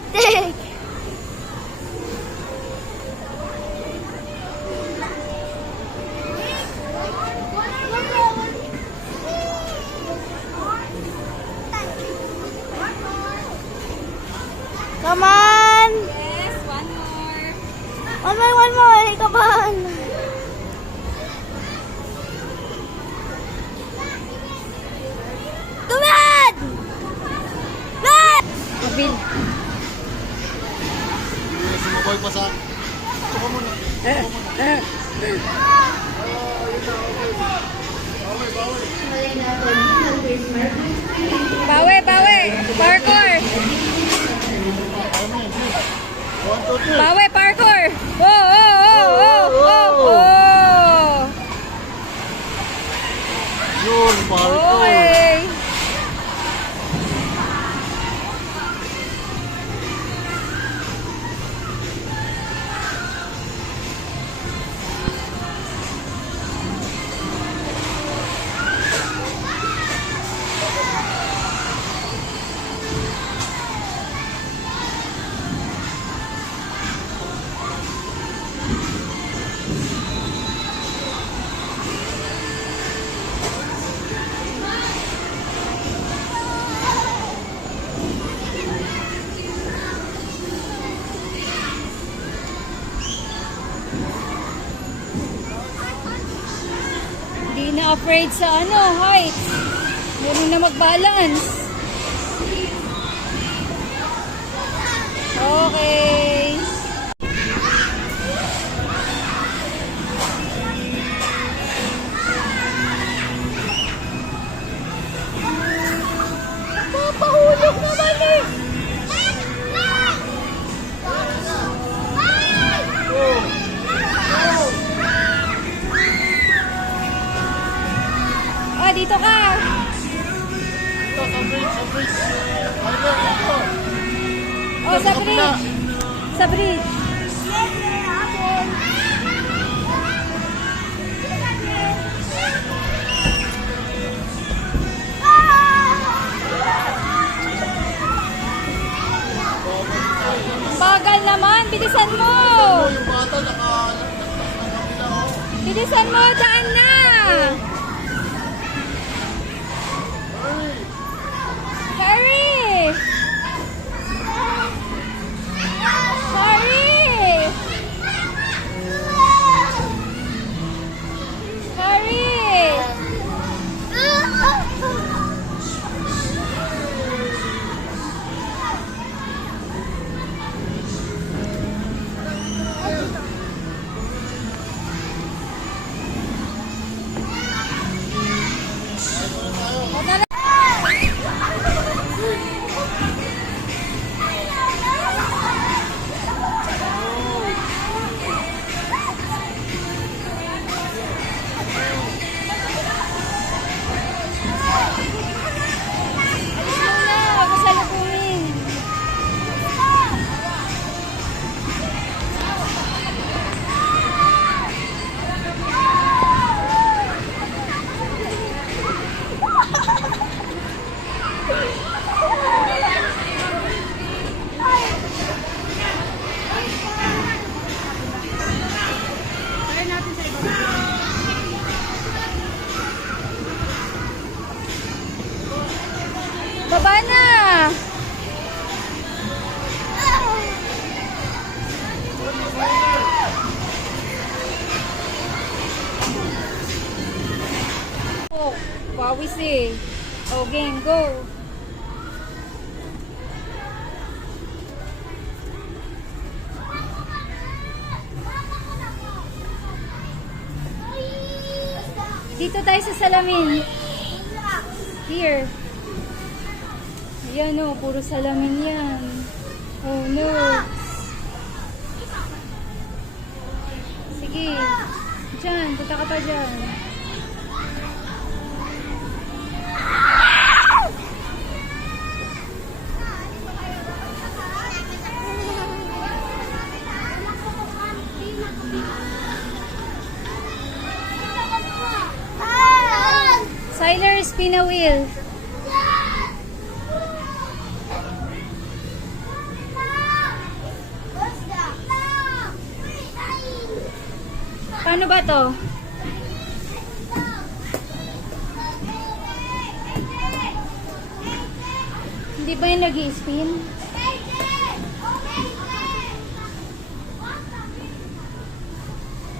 putik. Come on! Yes, one more. One more. Come on! Tumad! Tumad! Mabil. Sumaboy pa sa... Suka muna. Bawi, bawi. Parkour. One, two, three. Bawi, parkour. Oh, oh, oh, oh, oh, oh. Yun, parkour. Okay. Hindi na afraid sa heights. Meron na mag-balance. Okay. Papahulog naman eh. Ah, dito ka. Ito, sa bridge, sa bridge. Ano, ito. Oh, sa bridge. Sa bridge. Bagal naman, bilisan mo. Yung bata, nakakabila, oh. Bilisan mo, daan na. Hurry! Hurry! Hurry! Baba na! Oh, pawis eh. Oh, game, go! Dito tayo sa salamin. Here. Ayan o, puro salamin yan. Oh no. Sige. Diyan, punta ka pa dyan. Siler, spin a wheel. Paano ba to? Hindi ba yung nag-i-spin?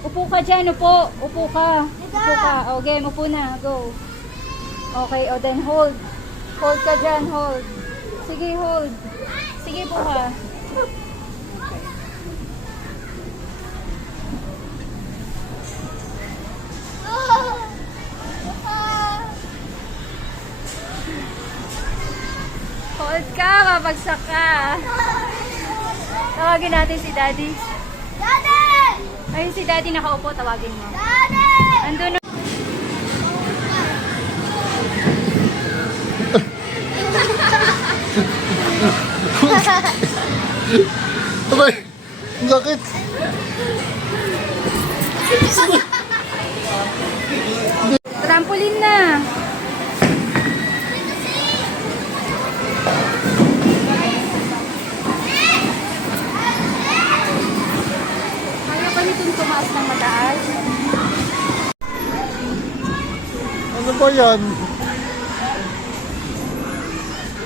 Upo ka dyan, upo. Upo ka. Upo ka. O, game, upo na. Go. Okay, o then hold. Hold ka dyan, hold. Sige, hold. Sige, upo ka. Hold ka, mabagsak ka. Tawagin natin si Daddy. Daddy! Ayun si Daddy nakaupo, tawagin mo. Daddy! Andun na. Abay, ang sakit. Trampoline na. Kaya pa nitong tumaas ng mataas. Ano ba yan?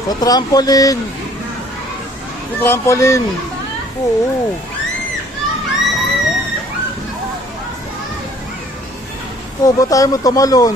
Sa trampoline. Sa trampoline. Oo. Oh, ba tayo mo tumalon?